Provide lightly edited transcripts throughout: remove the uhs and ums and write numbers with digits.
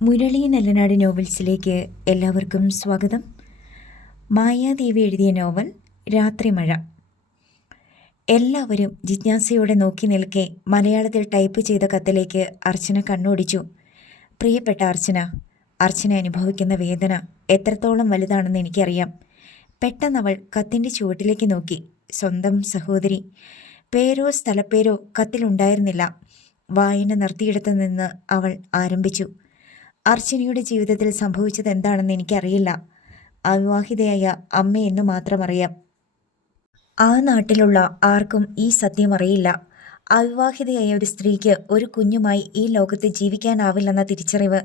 മുരളി നെല്ലനാട് നോവൽസിലേക്ക് എല്ലാവർക്കും സ്വാഗതം. മായാദേവി എഴുതിയ നോവൽ രാത്രിമഴ. എല്ലാവരും ജിജ്ഞാസയോടെ നോക്കി നിൽക്കെ മലയാളത്തിൽ ടൈപ്പ് ചെയ്ത കത്തിലേക്ക് അർച്ചന കണ്ണോടിച്ചു. പ്രിയപ്പെട്ട അർച്ചന, അർച്ചന അനുഭവിക്കുന്ന വേദന എത്രത്തോളം വലുതാണെന്ന് എനിക്കറിയാം. പെട്ടെന്നവൾ കത്തിൻ്റെ ചുവട്ടിലേക്ക് നോക്കി. സ്വന്തം സഹോദരി. പേരോ സ്ഥലപ്പേരോ കത്തിലുണ്ടായിരുന്നില്ല. വായന നിർത്തിയിടത്തു നിന്ന് അവൾ ആരംഭിച്ചു. അർച്ചനയുടെ ജീവിതത്തിൽ സംഭവിച്ചത് എന്താണെന്ന് എനിക്കറിയില്ല. അവിവാഹിതയായ അമ്മയെന്നു മാത്രമറിയാം. ആ നാട്ടിലുള്ള ആർക്കും ഈ സത്യം അറിയില്ല. അവിവാഹിതയായ ഒരു സ്ത്രീക്ക് ഒരു കുഞ്ഞുമായി ഈ ലോകത്ത് ജീവിക്കാനാവില്ലെന്ന തിരിച്ചറിവ്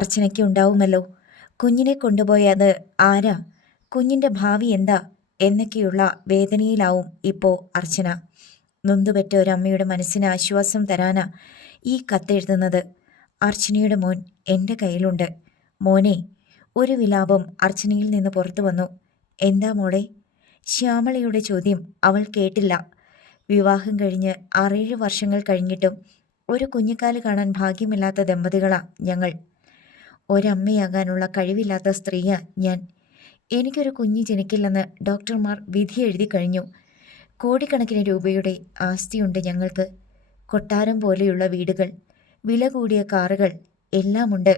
അർച്ചനയ്ക്ക് ഉണ്ടാവുമല്ലോ. കുഞ്ഞിനെ കൊണ്ടുപോയത് ആരാ? കുഞ്ഞിൻ്റെ ഭാവി എന്താ എന്നൊക്കെയുള്ള വേദനയിലാവും ഇപ്പോൾ അർച്ചന. നൊന്തുപെറ്റ ഒരമ്മയുടെ മനസ്സിന് ആശ്വാസം തരാനാ ഈ കത്തെഴുതുന്നത്. അർച്ചനയുടെ മോൻ എൻ്റെ കയ്യിലുണ്ട്. മോനെ. ഒരു വിലാപം അർച്ചനയിൽ നിന്ന് പുറത്തു വന്നു. എന്താ മോളെ? ശ്യാമളയുടെ ചോദ്യം അവൾ കേട്ടില്ല. വിവാഹം കഴിഞ്ഞ് 6-7 വർഷങ്ങൾ കഴിഞ്ഞിട്ടും ഒരു കുഞ്ഞിക്കാല് കാണാൻ ഭാഗ്യമില്ലാത്ത ദമ്പതികളാ ഞങ്ങൾ. ഒരമ്മയാകാനുള്ള കഴിവില്ലാത്ത സ്ത്രീയാ ഞാൻ. എനിക്കൊരു കുഞ്ഞ് ജനിക്കില്ലെന്ന് ഡോക്ടർമാർ വിധി എഴുതി കഴിഞ്ഞു. കോടിക്കണക്കിന് രൂപയുടെ ആസ്തിയുണ്ട് ഞങ്ങൾക്ക്. കൊട്ടാരം പോലെയുള്ള വീടുകൾ, വില കൂടിയ കാറുകൾ എല്ലാമുണ്ട്.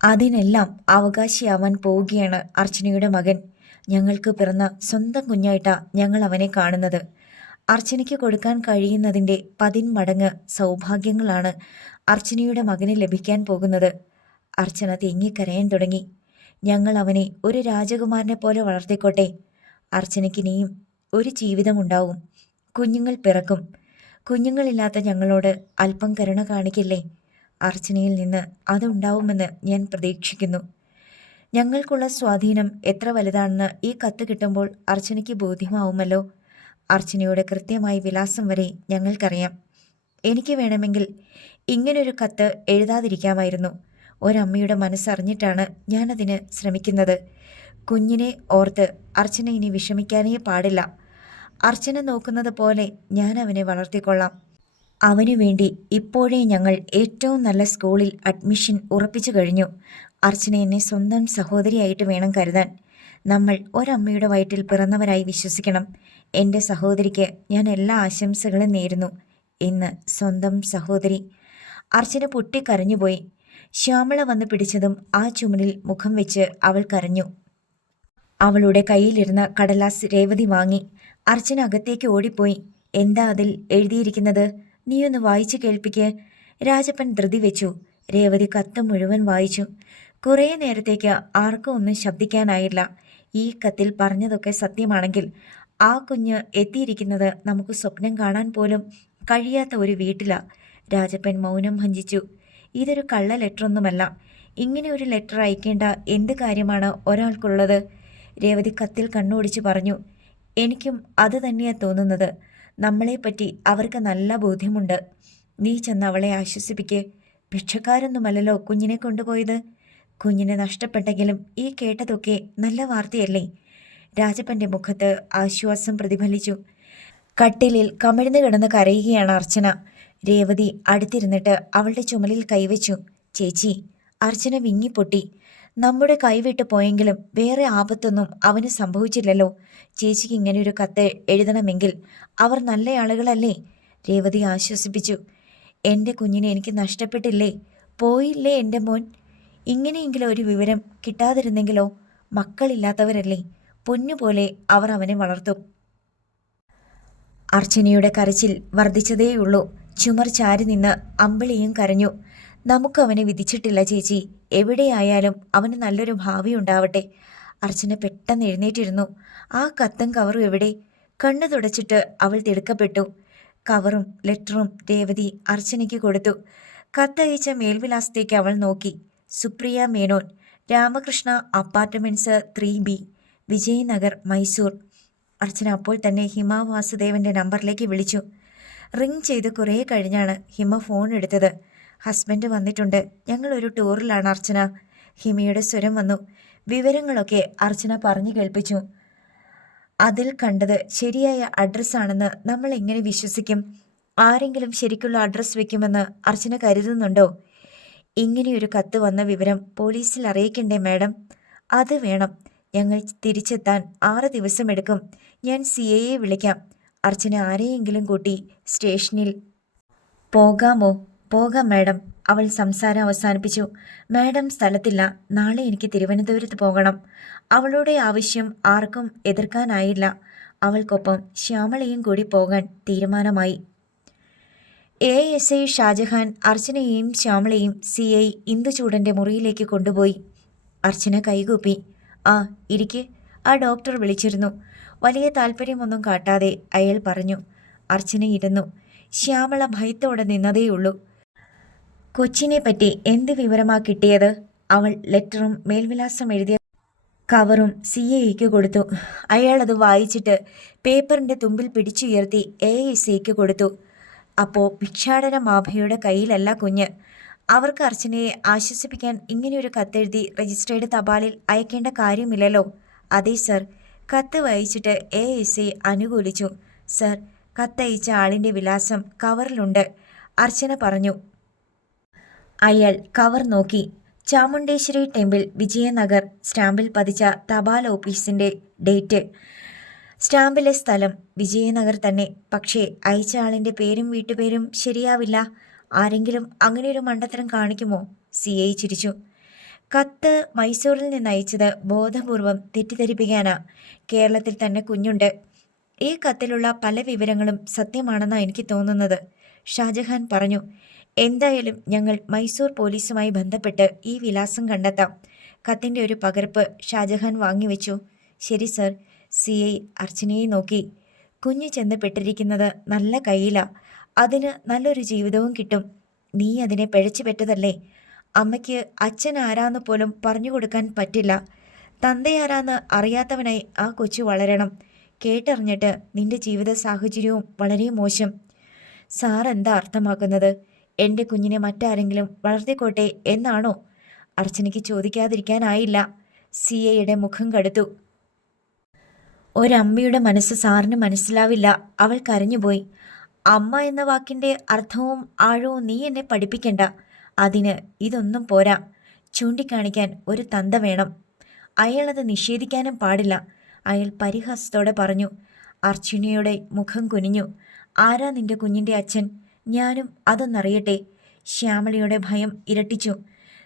അതിനെല്ലാം അവകാശിയാവാൻ പോവുകയാണ് അർച്ചനയുടെ മകൻ. ഞങ്ങൾക്ക് പിറന്ന സ്വന്തം കുഞ്ഞായിട്ടാ ഞങ്ങൾ അവനെ കാണുന്നത്. അർച്ചനയ്ക്ക് കൊടുക്കാൻ കഴിയുന്നതിൻ്റെ 10 മടങ്ങ് സൗഭാഗ്യങ്ങളാണ് അർച്ചനയുടെ മകന് ലഭിക്കാൻ പോകുന്നത്. അർച്ചന തേങ്ങിക്കരയാൻ തുടങ്ങി. ഞങ്ങൾ അവനെ ഒരു രാജകുമാരനെ പോലെ വളർത്തിക്കോട്ടെ. അർച്ചനയ്ക്കിനിയും ഒരു ജീവിതമുണ്ടാവും. കുഞ്ഞുങ്ങൾ പിറക്കും. കുഞ്ഞുങ്ങളില്ലാത്ത ഞങ്ങളോട് അല്പം കരുണ കാണിക്കില്ലേ? അർച്ചനയിൽ നിന്ന് അതുണ്ടാവുമെന്ന് ഞാൻ പ്രതീക്ഷിക്കുന്നു. ഞങ്ങൾക്കുള്ള സ്വാധീനം എത്ര വലുതാണെന്ന് ഈ കത്ത് കിട്ടുമ്പോൾ അർച്ചനയ്ക്ക് ബോധ്യമാവുമല്ലോ. അർച്ചനയുടെ കൃത്യമായ വിലാസം വരെ ഞങ്ങൾക്കറിയാം. എനിക്ക് വേണമെങ്കിൽ ഇങ്ങനൊരു കത്ത് എഴുതാതിരിക്കാമായിരുന്നു. ഒരമ്മയുടെ മനസ്സറിഞ്ഞിട്ടാണ് ഞാനതിന് ശ്രമിക്കുന്നത്. കുഞ്ഞിനെ ഓർത്ത് അർച്ചന ഇനി വിഷമിക്കാനേ പാടില്ല. അർച്ചന നോക്കുന്നത് പോലെ ഞാൻ അവനെ വളർത്തിക്കൊള്ളാം. അവനു വേണ്ടി ഇപ്പോഴേ ഞങ്ങൾ ഏറ്റവും നല്ല സ്കൂളിൽ അഡ്മിഷൻ ഉറപ്പിച്ചു കഴിഞ്ഞു. അർച്ചന എന്നെ സ്വന്തം സഹോദരിയായിട്ട് വേണം കരുതാൻ. നമ്മൾ ഒരമ്മയുടെ വയറ്റിൽ പിറന്നവരായി വിശ്വസിക്കണം. എൻ്റെ സഹോദരിക്ക് ഞാൻ എല്ലാ ആശംസകളും നേരുന്നു എന്ന് സ്വന്തം സഹോദരി. അർച്ചന പൊട്ടിക്കരഞ്ഞുപോയി. ശ്യാമള വന്ന് പിടിച്ചതും ആ ചുമലിൽ മുഖം വെച്ച് അവൾ കരഞ്ഞു. അവളുടെ കയ്യിലിരുന്ന കടലാസ് രേവതി വാങ്ങി. അർച്ചന അകത്തേക്ക് ഓടിപ്പോയി. എന്താ അതിൽ എഴുതിയിരിക്കുന്നത്? നീയൊന്ന് വായിച്ചു കേൾപ്പിക്ക്. രാജപ്പൻ ധൃതി വെച്ചു. രേവതി കത്ത് മുഴുവൻ വായിച്ചു. കുറേ നേരത്തേക്ക് ആർക്കും ഒന്നും ശബ്ദിക്കാനായില്ല. ഈ കത്തിൽ പറഞ്ഞതൊക്കെ സത്യമാണെങ്കിൽ ആ കുഞ്ഞ് എത്തിയിരിക്കുന്നത് നമുക്ക് സ്വപ്നം കാണാൻ പോലും കഴിയാത്ത ഒരു വീട്ടിലാ. രാജപ്പൻ മൗനം ഭഞ്ജിച്ചു. ഇതൊരു കള്ള ലെറ്ററൊന്നുമല്ല. ഇങ്ങനെ ഒരു ലെറ്റർ അയക്കേണ്ട എന്ത് കാര്യമാണ് ഒരാൾക്കുള്ളത്? രേവതി കത്തിൽ കണ്ണോടിച്ചു പറഞ്ഞു. എനിക്കും അത് തന്നെയാ തോന്നുന്നത്. നമ്മളെപ്പറ്റി അവർക്ക് നല്ല ബോധ്യമുണ്ട്. നീ ചെന്ന് അവളെ ആശ്വസിപ്പിക്ക്. ഭിക്ഷക്കാരൊന്നുമല്ലല്ലോ കുഞ്ഞിനെ കൊണ്ടുപോയത്. കുഞ്ഞിനെ നഷ്ടപ്പെട്ടെങ്കിലും ഈ കേട്ടതൊക്കെ നല്ല വാർത്തയല്ലേ? രാജപ്പൻ്റെ മുഖത്ത് ആശ്വാസം പ്രതിഫലിച്ചു. കട്ടിലിൽ കമിഴ്ന്നു കിടന്ന് കരയുകയാണ് അർച്ചന. രേവതി അടുത്തിരുന്നിട്ട് അവളുടെ ചുമലിൽ കൈവച്ചു. ചേച്ചി. അർച്ചന വിങ്ങിപ്പൊട്ടി. നമ്മുടെ കൈവിട്ട് പോയെങ്കിലും വേറെ ആപത്തൊന്നും അവന് സംഭവിച്ചില്ലല്ലോ. ചേച്ചിക്ക് ഇങ്ങനെയൊരു കത്ത് എഴുതണമെങ്കിൽ അവർ നല്ല ആളുകളല്ലേ? രേവതി ആശ്വസിപ്പിച്ചു. എൻ്റെ കുഞ്ഞിനെ എനിക്ക് നഷ്ടപ്പെട്ടില്ലേ? പോയില്ലേ എൻ്റെ മോൻ? ഇങ്ങനെയെങ്കിലും ഒരു വിവരം കിട്ടാതിരുന്നെങ്കിലോ? മക്കളില്ലാത്തവരല്ലേ? പൊന്നുപോലെ അവർ അവനെ വളർത്തും. അർച്ചനയുടെ കരച്ചിൽ വർദ്ധിച്ചതേയുള്ളൂ. ചുമർ ചാരി നിന്ന് അമ്പിളിയും കരഞ്ഞു. നമുക്ക് അവനെ വിധിച്ചിട്ടില്ല ചേച്ചി. എവിടെയായാലും അവന് നല്ലൊരു ഭാവി ഉണ്ടാവട്ടെ. അർച്ചന പെട്ടെന്ന് എഴുന്നേറ്റിരുന്നു. ആ കത്തും കവറും എവിടെ? കണ്ണു തുടച്ചിട്ട് അവൾ തിടുക്കപ്പെട്ടു. കവറും ലെറ്ററും രേവതി അർച്ചനയ്ക്ക് കൊടുത്തു. കത്തയച്ച മേൽവിലാസത്തേക്ക് അവൾ നോക്കി. Supriya Menon, Ramakrishna apartments 3B, Vijayanagar, Mysore. അർച്ചന അപ്പോൾ തന്നെ ഹിമ വാസുദേവൻ്റെ നമ്പറിലേക്ക് വിളിച്ചു. റിങ് ചെയ്ത് കുറേ കഴിഞ്ഞാണ് ഹിമ ഫോൺ എടുത്തത്. ഹസ്ബൻഡ് വന്നിട്ടുണ്ട്. ഞങ്ങളൊരു ടൂറിലാണ് അർച്ചന. ഹിമയുടെ സ്വരം വന്നു. വിവരങ്ങളൊക്കെ അർച്ചന പറഞ്ഞു കേൾപ്പിച്ചു. അതിൽ കണ്ടത് ശരിയായ അഡ്രസ്സാണെന്ന് നമ്മൾ എങ്ങനെ വിശ്വസിക്കും? ആരെങ്കിലും ശരിക്കുള്ള അഡ്രസ്സ് വെക്കുമെന്ന് അർച്ചന കരുതുന്നുണ്ടോ? ഇങ്ങനെയൊരു കത്ത് വന്ന വിവരം പോലീസിൽ അറിയിക്കണ്ടേ മാഡം? അത് വേണം. ഞങ്ങൾ തിരിച്ചെത്താൻ 6 ദിവസമെടുക്കും. ഞാൻ CAയെ വിളിക്കാം. അർച്ചന ആരെയെങ്കിലും കൂട്ടി സ്റ്റേഷനിൽ പോകാമോ? പോകാം മാഡം. അവൾ സംസാരം അവസാനിപ്പിച്ചു. മാഡം സ്ഥലത്തില്ല. നാളെ എനിക്ക് തിരുവനന്തപുരത്ത് പോകണം. അവളുടെ ആവശ്യം ആർക്കും എതിർക്കാനായില്ല. അവൾക്കൊപ്പം ശ്യാമളയും കൂടി പോകാൻ തീരുമാനമായി. ASI ഷാജഹാൻ അർച്ചനയെയും ശ്യാമളയും CI ഇന്ദുചൂടന്റെ മുറിയിലേക്ക് കൊണ്ടുപോയി. അർച്ചന കൈകൂപ്പി. ആ ഇരിക്ക്. ആ ഡോക്ടർ വിളിച്ചിരുന്നു. വലിയ താല്പര്യമൊന്നും കാട്ടാതെ അയാൾ പറഞ്ഞു. അർച്ചന ഇരുന്നു. ശ്യാമള ഭയത്തോടെ നിന്നതേയുള്ളൂ. കൊച്ചിനെ പറ്റി എന്ത് വിവരമാ കിട്ടിയത്? അവൾ ലെറ്ററും മേൽവിലാസം എഴുതിയ കവറും CAയ്ക്ക് കൊടുത്തു. അയാളത് വായിച്ചിട്ട് പേപ്പറിന്റെ തുമ്പിൽ പിടിച്ചുയർത്തി ASIക്ക് കൊടുത്തു. അപ്പോൾ ഭിക്ഷാടന മാഫിയയുടെ കയ്യിലല്ല കുഞ്ഞ്. അവർക്ക് അർച്ചനയെ ആശ്വസിപ്പിക്കാൻ ഇങ്ങനെയൊരു കത്തെഴുതി രജിസ്റ്റേർഡ് തപാലിൽ അയക്കേണ്ട കാര്യമില്ലല്ലോ. അതെ സർ. കത്ത് വായിച്ചിട്ട് ASI അനുകൂലിച്ചു. സർ, കത്തയച്ച ആളിൻ്റെ വിലാസം കവറിലുണ്ട്, അർച്ചന പറഞ്ഞു. അയാൾ കവർ നോക്കി. ചാമുണ്ടേശ്വരി ടെമ്പിൾ, വിജയനഗർ. സ്റ്റാമ്പിൽ പതിച്ച തപാൽ ഓഫീസിൻ്റെ ഡേറ്റ്. സ്റ്റാമ്പിലെ സ്ഥലം വിജയനഗർ തന്നെ. പക്ഷേ അയച്ച ആളിൻ്റെ പേരും വീട്ടുപേരും ശരിയാവില്ല. ആരെങ്കിലും അങ്ങനെയൊരു മണ്ടത്തരം കാണിക്കുമോ? CI ചിരിച്ചു. കത്ത് മൈസൂരിൽ നിന്ന് അയച്ചത് ബോധപൂർവം തെറ്റിദ്ധരിപ്പിക്കാനാ. കേരളത്തിൽ തന്നെ കുഞ്ഞുണ്ട്. ഈ കത്തിലുള്ള പല വിവരങ്ങളും സത്യമാണെന്നാണ് എനിക്ക് തോന്നുന്നത്, ഷാജഹാൻ പറഞ്ഞു. എന്തായാലും ഞങ്ങൾ മൈസൂർ പോലീസുമായി ബന്ധപ്പെട്ട് ഈ വിലാസം കണ്ടെത്താം. കത്തിൻ്റെ ഒരു പകർപ്പ് ഷാജഹാൻ വാങ്ങിവെച്ചു. ശരി സർ. CI അർച്ചനയെ നോക്കി. കുഞ്ഞ് ചെന്ന് പെട്ടിരിക്കുന്നത് നല്ല കയ്യിലാ. അതിന് നല്ലൊരു ജീവിതവും കിട്ടും. നീ അതിനെ പിഴച്ചു പെറ്റതല്ലേ. അമ്മയ്ക്ക് അച്ഛൻ ആരാന്ന് പോലും പറഞ്ഞു കൊടുക്കാൻ പറ്റില്ല. തന്തയാരാന്ന് അറിയാത്തവനായി ആ കൊച്ചു വളരണം. കേട്ടറിഞ്ഞിട്ട് നിന്റെ ജീവിത സാഹചര്യവും വളരെ മോശം. സാർ എന്താ അർത്ഥമാക്കുന്നത്? എൻ്റെ കുഞ്ഞിനെ മറ്റാരെങ്കിലും വളർത്തിക്കോട്ടെ എന്നാണോ? അർച്ചനയ്ക്ക് ചോദിക്കാതിരിക്കാനായില്ല. CIയുടെ മുഖം കടുത്തു. ഒരമ്മയുടെ മനസ്സ് സാറിന് മനസ്സിലാവില്ല. അവൾ കരഞ്ഞുപോയി. അമ്മ എന്ന വാക്കിൻ്റെ അർത്ഥവും ആഴവും നീ എന്നെ പഠിപ്പിക്കണ്ട. അതിന് ഇതൊന്നും പോരാ. ചൂണ്ടിക്കാണിക്കാൻ ഒരു തന്ത വേണം. അയാളത് നിഷേധിക്കാനും പാടില്ല. അയാൾ പരിഹാസത്തോടെ പറഞ്ഞു. അർച്ചനയുടെ മുഖം കുനിഞ്ഞു. ആരാ നിന്റെ കുഞ്ഞിൻ്റെ അച്ഛൻ? ഞാനും അതൊന്നറിയട്ടെ. ശ്യാമളയുടെ ഭയം ഇരട്ടിച്ചു.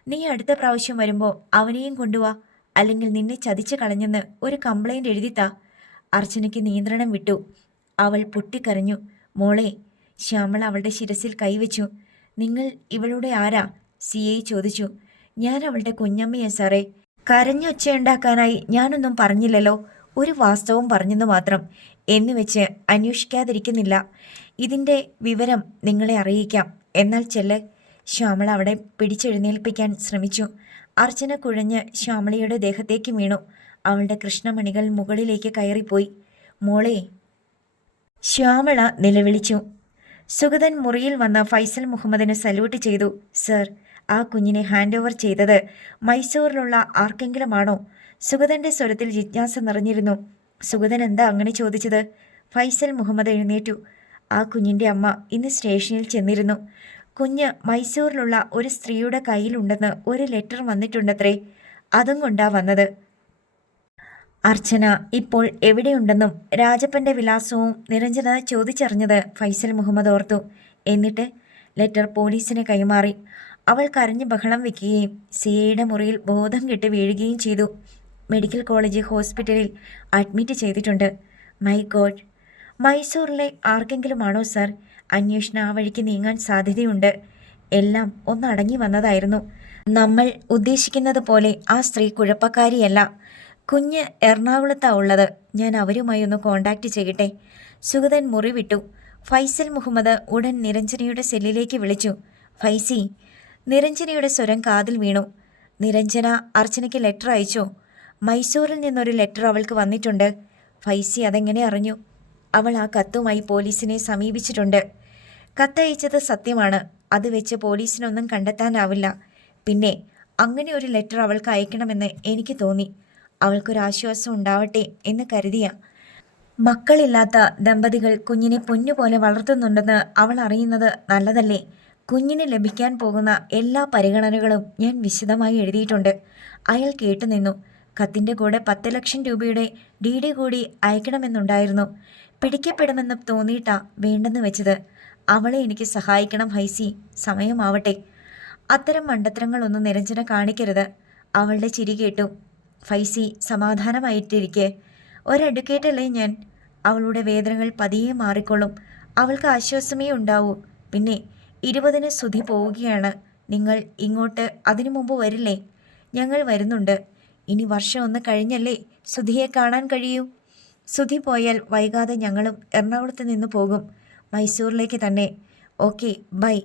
നീ അടുത്ത പ്രാവശ്യം വരുമ്പോൾ അവനെയും കൊണ്ടുവാ. അല്ലെങ്കിൽ നിന്നെ ചതിച്ചു കളഞ്ഞെന്ന് ഒരു കംപ്ലൈൻറ്റ് എഴുതിത്താ. അർച്ചനയ്ക്ക് നിയന്ത്രണം വിട്ടു. അവൾ പൊട്ടിക്കരഞ്ഞു. മോളെ. ശ്യാമള അവളുടെ ശിരസിൽ കൈവച്ചു. നിങ്ങൾ ഇവളുടെ ആരാ? CI ചോദിച്ചു. ഞാൻ അവളുടെ കുഞ്ഞമ്മയെ സാറേ. കരഞ്ഞൊച്ചയുണ്ടാക്കാനായി ഞാനൊന്നും പറഞ്ഞില്ലല്ലോ. ഒരു വാസ്തവം പറഞ്ഞെന്ന് മാത്രം. എന്നുവെച്ച് അന്വേഷിക്കാതിരിക്കുന്നില്ല. ഇതിൻ്റെ വിവരം നിങ്ങളെ അറിയിക്കാം. എന്നാൽ ചെല്ല്. ശ്യാമള അവിടെ പിടിച്ചെഴുന്നേൽപ്പിക്കാൻ ശ്രമിച്ചു. അർച്ചന കുഴഞ്ഞ് ശ്യാമളയുടെ ദേഹത്തേക്ക് വീണു. അവളുടെ കൃഷ്ണമണികൾ മുകളിലേക്ക് കയറിപ്പോയി. മോളെ. ശ്യാമള നിലവിളിച്ചു. സുഗതൻ മുറിയിൽ വന്ന ഫൈസൽ മുഹമ്മദിന് സല്യൂട്ട് ചെയ്തു. സർ, ആ കുഞ്ഞിനെ ഹാൻഡ് ഓവർ ചെയ്തത് മൈസൂരിലുള്ള ആർക്കെങ്കിലുമാണോ? സുഗതന്റെ സ്വരത്തിൽ ജിജ്ഞാസ നിറഞ്ഞിരുന്നു. സുഗതൻ എന്താ അങ്ങനെ ചോദിച്ചത്? ഫൈസൽ മുഹമ്മദ് എഴുന്നേറ്റു. ആ കുഞ്ഞിൻ്റെ അമ്മ ഇന്ന് സ്റ്റേഷനിൽ ചെന്നിരുന്നു. കുഞ്ഞ് മൈസൂരിലുള്ള ഒരു സ്ത്രീയുടെ കയ്യിലുണ്ടെന്ന് ഒരു ലെറ്റർ വന്നിട്ടുണ്ടത്രേ. അതും കൊണ്ടാ വന്നത്. അർച്ചന ഇപ്പോൾ എവിടെയുണ്ടെന്നും രാജപ്പൻ്റെ വിലാസവും നിരഞ്ജന ചോദിച്ചറിഞ്ഞത് ഫൈസൽ മുഹമ്മദ് ഓർത്തു. എന്നിട്ട് ലെറ്റർ പോലീസിന് കൈമാറി. അവൾ കരഞ്ഞ് ബഹളം വയ്ക്കുകയും CIയുടെ മുറിയിൽ ബോധം കെട്ട് വീഴുകയും ചെയ്തു. മെഡിക്കൽ കോളേജ് ഹോസ്പിറ്റലിൽ അഡ്മിറ്റ് ചെയ്തിട്ടുണ്ട്. My god. മൈസൂറിലെ ആർക്കെങ്കിലുമാണോ സർ? അന്വേഷണം ആ വഴിക്ക് നീങ്ങാൻ സാധ്യതയുണ്ട്. എല്ലാം ഒന്നടങ്ങി വന്നതായിരുന്നു. നമ്മൾ ഉദ്ദേശിക്കുന്നത് പോലെ ആ സ്ത്രീ കുഴപ്പക്കാരിയല്ല. കുഞ്ഞ് എറണാകുളത്താ ഉള്ളത്. ഞാൻ അവരുമായി ഒന്ന് കോണ്ടാക്ട് ചെയ്യട്ടെ. സുഗതൻ മുറി വിട്ടു. ഫൈസൽ മുഹമ്മദ് ഉടൻ നിരഞ്ജനയുടെ സെല്ലിലേക്ക് വിളിച്ചു. ഫൈസി. നിരഞ്ജനയുടെ സ്വരം കാതിൽ വീണു. നിരഞ്ജന അർച്ചനയ്ക്ക് ലെറ്റർ അയച്ചോ? മൈസൂരിൽ നിന്നൊരു ലെറ്റർ അവൾക്ക് വന്നിട്ടുണ്ട്. ഫൈസി അതെങ്ങനെ അറിഞ്ഞു? അവൾ ആ കത്തുമായി പോലീസിനെ സമീപിച്ചിട്ടുണ്ട്. കത്തയച്ചത് സത്യമാണ്. അത് വെച്ച് പോലീസിനൊന്നും കണ്ടെത്താനാവില്ല. പിന്നെ അങ്ങനെ ഒരു ലെറ്റർ അവൾക്ക് അയക്കണമെന്ന് എനിക്ക് തോന്നി. അവൾക്കൊരാശ്വാസം ഉണ്ടാവട്ടെ എന്ന് കരുതിയ. മക്കളില്ലാത്ത ദമ്പതികൾ കുഞ്ഞിനെ പൊന്നുപോലെ വളർത്തുന്നുണ്ടെന്ന് അവൾ അറിയുന്നത് നല്ലതല്ലേ? കുഞ്ഞിന് ലഭിക്കാൻ പോകുന്ന എല്ലാ പരിഗണനകളും ഞാൻ വിശദമായി എഴുതിയിട്ടുണ്ട്. അയാൾ കേട്ടുനിന്നു. കത്തിൻ്റെ കൂടെ 10 ലക്ഷം രൂപയുടെ DD കൂടി അയക്കണമെന്നുണ്ടായിരുന്നു. പിടിക്കപ്പെടുമെന്ന് തോന്നിയിട്ടാ വേണ്ടെന്ന് വെച്ചത്. അവളെ എനിക്ക് സഹായിക്കണം ഹൈസി, സമയമാവട്ടെ. അത്തരം മണ്ടത്തരങ്ങളൊന്നും നിരഞ്ജന കാണിക്കരുത്. അവളുടെ ചിരി കേട്ടു. ഫൈസി, സമാധാനമായിട്ടിരിക്കെ. ഒരഡ്വക്കേറ്റല്ലേ ഞാൻ. അവളുടെ വേദനകൾ പതിയെ മാറിക്കൊള്ളും. അവൾക്ക് ആശ്വാസമേ ഉണ്ടാവൂ. പിന്നെ 20-ന് സുധി പോവുകയാണ്. നിങ്ങൾ ഇങ്ങോട്ട് അതിനു മുമ്പ് വരില്ലേ? ഞങ്ങൾ വരുന്നുണ്ട്. ഇനി വർഷം 1 കഴിഞ്ഞല്ലേ സുധിയെ കാണാൻ കഴിയൂ. സുധി പോയാൽ വൈകാതെ ഞങ്ങളും എറണാകുളത്ത് നിന്ന് പോകും. മൈസൂറിലേക്ക് തന്നെ. Okay, bye.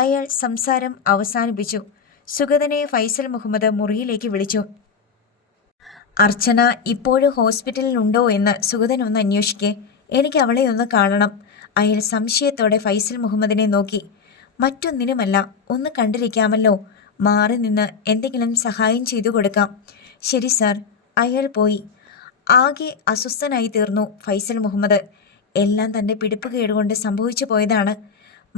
അയാൾ സംസാരം അവസാനിപ്പിച്ചു. സുഗതനെ ഫൈസൽ മുഹമ്മദ് മുറിയിലേക്ക് വിളിച്ചു. അർച്ചന ഇപ്പോഴും ഹോസ്പിറ്റലിൽ ഉണ്ടോ എന്ന് സുഗതൻ ഒന്ന് അന്വേഷിക്കേ. എനിക്ക് അവളെ ഒന്ന് കാണണം. അയാൾ സംശയത്തോടെ ഫൈസൽ മുഹമ്മദിനെ നോക്കി. മറ്റൊന്നിനുമല്ല, ഒന്ന് കണ്ടിരിക്കാമല്ലോ. മാറി നിന്ന് എന്തെങ്കിലും സഹായം ചെയ്തു കൊടുക്കാം. ശരി സാർ. അയാൾ പോയി. ആകെ അസ്വസ്ഥനായി തീർന്നു ഫൈസൽ മുഹമ്മദ്. എല്ലാം തൻ്റെ പിടിപ്പ് കേടുകൊണ്ട് സംഭവിച്ചു പോയതാണ്.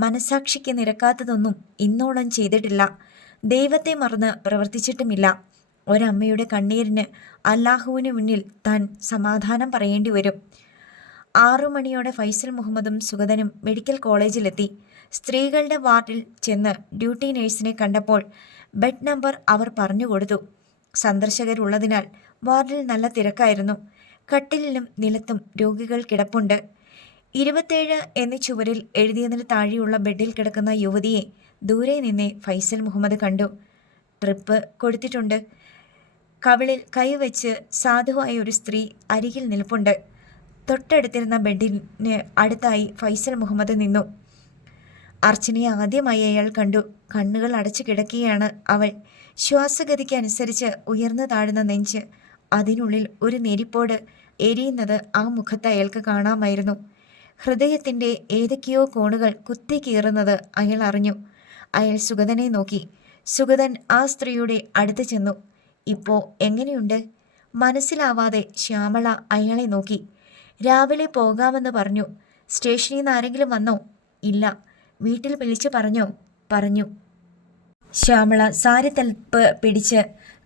മനസാക്ഷിക്ക് നിരക്കാത്തതൊന്നും ഇന്നോളം ചെയ്തിട്ടില്ല. ദൈവത്തെ മറന്ന് പ്രവർത്തിച്ചിട്ടുമില്ല. ഒരമ്മയുടെ കണ്ണീരിന് അല്ലാഹുവിന് മുന്നിൽ താൻ സമാധാനം പറയേണ്ടി വരും. 6 മണിയോടെ ഫൈസൽ മുഹമ്മദും സുഗതനും മെഡിക്കൽ കോളേജിലെത്തി. സ്ത്രീകളുടെ വാർഡിൽ ചെന്ന് ഡ്യൂട്ടി നേഴ്സിനെ കണ്ടപ്പോൾ ബെഡ് നമ്പർ അവർ പറഞ്ഞുകൊടുത്തു. സന്ദർശകരുള്ളതിനാൽ വാർഡിൽ നല്ല തിരക്കായിരുന്നു. കട്ടിലിലും നിലത്തും രോഗികൾ കിടപ്പുണ്ട്. 27 എന്ന് ചുവരിൽ എഴുതിയതിന് താഴെയുള്ള ബെഡിൽ കിടക്കുന്ന യുവതിയെ ദൂരെ നിന്നേ ഫൈസൽ മുഹമ്മദ് കണ്ടു. ട്രിപ്പ് കൊടുത്തിട്ടുണ്ട്. കവിളിൽ കൈവച്ച് സാധുവായ ഒരു സ്ത്രീ അരികിൽ നിൽപ്പുണ്ട്. തൊട്ടടുത്തിരുന്ന ബെഡിന് അടുത്തായി ഫൈസൽ മുഹമ്മദ് നിന്നു. അർച്ചനയെ ആദ്യമായി അയാൾ കണ്ടു. കണ്ണുകൾ അടച്ചു കിടക്കുകയാണ് അവൾ. ശ്വാസഗതിക്ക് അനുസരിച്ച് ഉയർന്നു താഴുന്ന നെഞ്ച്, അതിനുള്ളിൽ ഒരു നെരിപ്പോട് എരിയുന്നത് ആ മുഖത്ത് അയാൾക്ക് കാണാമായിരുന്നു. ഹൃദയത്തിൻ്റെ ഏതൊക്കെയോ കോണുകൾ കുത്തിക്കീറുന്നത് അയാൾ അറിഞ്ഞു. അയാൾ സുഗതനെ നോക്കി. സുഗതൻ ആ സ്ത്രീയുടെ അടുത്ത് ചെന്നു. ഇപ്പോൾ എങ്ങനെയുണ്ട്? മനസ്സിലാവാതെ ശ്യാമള അയാളെ നോക്കി. രാവിലെ പോകാമെന്ന് പറഞ്ഞു. സ്റ്റേഷനിൽ നിന്ന് ആരെങ്കിലും വന്നോ? ഇല്ല. വീട്ടിൽ വിളിച്ചു പറഞ്ഞോ? പറഞ്ഞു. ശ്യാമള സാരി തലപ്പ് പിടിച്ച്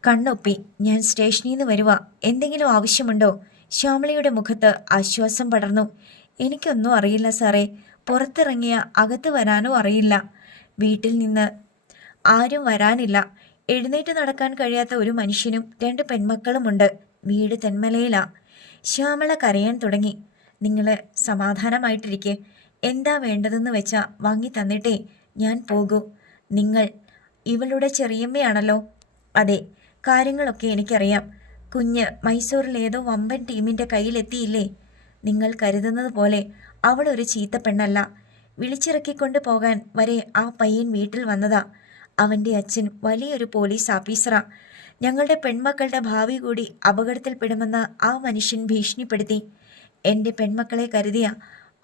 കണ്ണൊപ്പി. ഞാൻ സ്റ്റേഷനിൽ നിന്ന് വരുവാ. എന്തെങ്കിലും ആവശ്യമുണ്ടോ? ശ്യാമളയുടെ മുഖത്ത് ആശ്വാസം പടർന്നു. എനിക്കൊന്നും അറിയില്ല സാറേ. പുറത്തിറങ്ങിയ അകത്ത് വരാനോ അറിയില്ല. വീട്ടിൽ നിന്ന് ആരും വരാനില്ല. എഴുന്നേറ്റ് നടക്കാൻ കഴിയാത്ത ഒരു മനുഷ്യനും 2 പെൺമക്കളുമുണ്ട്. വീട് തെന്മലയിലാ. ശ്യാമള കരയാൻ തുടങ്ങി. നിങ്ങൾ സമാധാനമായിട്ടിരിക്കെ. എന്താ വേണ്ടതെന്ന് വെച്ചാൽ വാങ്ങി തന്നിട്ടേ ഞാൻ പോകൂ. നിങ്ങൾ ഇവളുടെ ചെറിയമ്മയാണല്ലോ. അതെ, കാര്യങ്ങളൊക്കെ എനിക്കറിയാം. കുഞ്ഞ് മൈസൂരിൽ ഏതോ വമ്പൻ ടീമിൻ്റെ കയ്യിലെത്തിയില്ലേ? നിങ്ങൾ കരുതുന്നത് പോലെ അവളൊരു ചീത്ത പെണ്ണല്ല. വിളിച്ചിറക്കിക്കൊണ്ട് പോകാൻ വരെ ആ പയ്യൻ വീട്ടിൽ വന്നതാ. അവൻ്റെ അച്ഛൻ വലിയൊരു പോലീസ് ഓഫീസറാ. ഞങ്ങളുടെ പെൺമക്കളുടെ ഭാവി കൂടി അപകടത്തിൽപ്പെടുമെന്ന് ആ മനുഷ്യൻ ഭീഷണിപ്പെടുത്തി. എൻ്റെ പെൺമക്കളെ കരുതിയ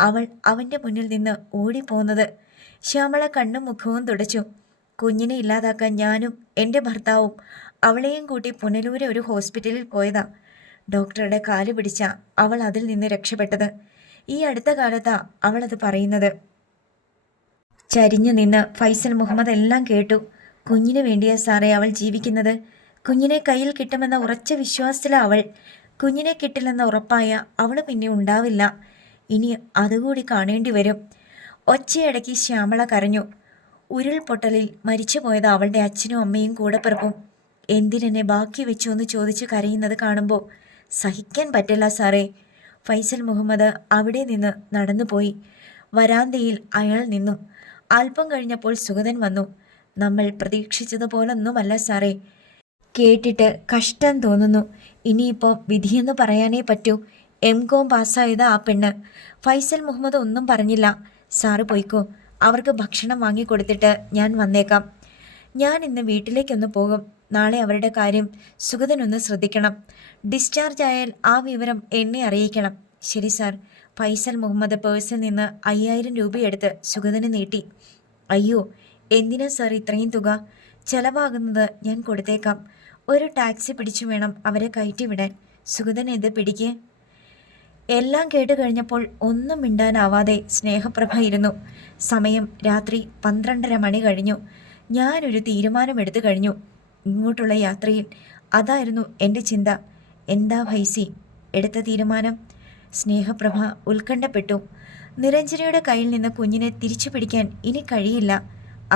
അവൾ അവൻ്റെ മുന്നിൽ നിന്ന് ഓടിപ്പോന്നത്. ശ്യാമള കണ്ണും മുഖവും തുടച്ചു. കുഞ്ഞിനെ ഇല്ലാതാക്കാൻ ഞാനും എൻ്റെ ഭർത്താവും അവളെയും കൂട്ടി പുനലൂരെ ഒരു ഹോസ്പിറ്റലിൽ പോയതാ. ഡോക്ടറുടെ കാല് പിടിച്ച അവൾ അതിൽ നിന്ന് രക്ഷപ്പെട്ടത്. ഈ അടുത്ത കാലത്താ അവളത് പറയുന്നത്. ചരിഞ്ഞു നിന്ന് ഫൈസൽ മുഹമ്മദ് എല്ലാം കേട്ടു. കുഞ്ഞിന് വേണ്ടിയാ സാറേ അവൾ ജീവിക്കുന്നത്. കുഞ്ഞിനെ കയ്യിൽ കിട്ടുമെന്ന ഉറച്ച വിശ്വാസത്തിലാണ് അവൾ. കുഞ്ഞിനെ കിട്ടില്ലെന്ന ഉറപ്പായ അവൾ പിന്നെ ഉണ്ടാവില്ല. ഇനി അതുകൂടി കാണേണ്ടി വരും. ഒച്ചയടക്കി ശ്യാമള കരഞ്ഞു. ഉരുൾപൊട്ടലിൽ മരിച്ചുപോയത് അവളുടെ അച്ഛനും അമ്മയും കൂടപ്പിറപ്പും. എന്തിനെന്നെ ബാക്കി വെച്ചു എന്ന് ചോദിച്ച് കരയുന്നത് കാണുമ്പോൾ സഹിക്കാൻ പറ്റില്ല സാറേ. ഫൈസൽ മുഹമ്മദ് അവിടെ നിന്ന് നടന്നുപോയി. വരാന്തയിൽ അയാൾ നിന്നു. അല്പം കഴിഞ്ഞപ്പോൾ സുഗതൻ വന്നു. നമ്മൾ പ്രതീക്ഷിച്ചതുപോലൊന്നുമല്ല സാറേ. കേട്ടിട്ട് കഷ്ടം തോന്നുന്നു. ഇനിയിപ്പോൾ വിധിയെന്ന് പറയാനേ പറ്റൂ. MCOM പാസ്സായത് ആ പെണ്ണ്. ഫൈസൽ മുഹമ്മദ് ഒന്നും പറഞ്ഞില്ല. സാറ് പോയിക്കോ. അവർക്ക് ഭക്ഷണം വാങ്ങിക്കൊടുത്തിട്ട് ഞാൻ വന്നേക്കാം. ഞാൻ ഇന്ന് വീട്ടിലേക്കൊന്ന് പോകും. നാളെ അവരുടെ കാര്യം സുഗതനൊന്ന് ശ്രദ്ധിക്കണം. ഡിസ്ചാർജ് ആയാൽ ആ വിവരം എന്നെ അറിയിക്കണം. ശരി സാർ. ഫൈസൽ മുഹമ്മദ് പേഴ്സിൽ നിന്ന് 5000 രൂപയെടുത്ത് സുഗതന് നീട്ടി. അയ്യോ, എന്തിനാ സാർ ഇത്രയും തുക? ചെലവാകുന്നത് ഞാൻ കൊടുത്തേക്കാം. ഒരു ടാക്സി പിടിച്ചു വേണം അവരെ കയറ്റി വിടാൻ. സുഗതൻ ഇത് പിടിക്കേ. എല്ലാം കേട്ട് കഴിഞ്ഞപ്പോൾ ഒന്നും മിണ്ടാനാവാതെ സ്നേഹപ്രഭ ഇരുന്നു. സമയം രാത്രി 12:30 മണി കഴിഞ്ഞു. ഞാനൊരു തീരുമാനമെടുത്തു കഴിഞ്ഞു. ഇങ്ങോട്ടുള്ള യാത്രയിൽ അതായിരുന്നു എൻ്റെ ചിന്ത. എന്താ ഭൈസി, എടുത്ത തീരുമാനം? സ്നേഹപ്രഭ ഉത്കണ്ഠപ്പെട്ടു. നിരഞ്ജനയുടെ കയ്യിൽ നിന്ന് കുഞ്ഞിനെ തിരിച്ചു പിടിക്കാൻ ഇനി കഴിയില്ല.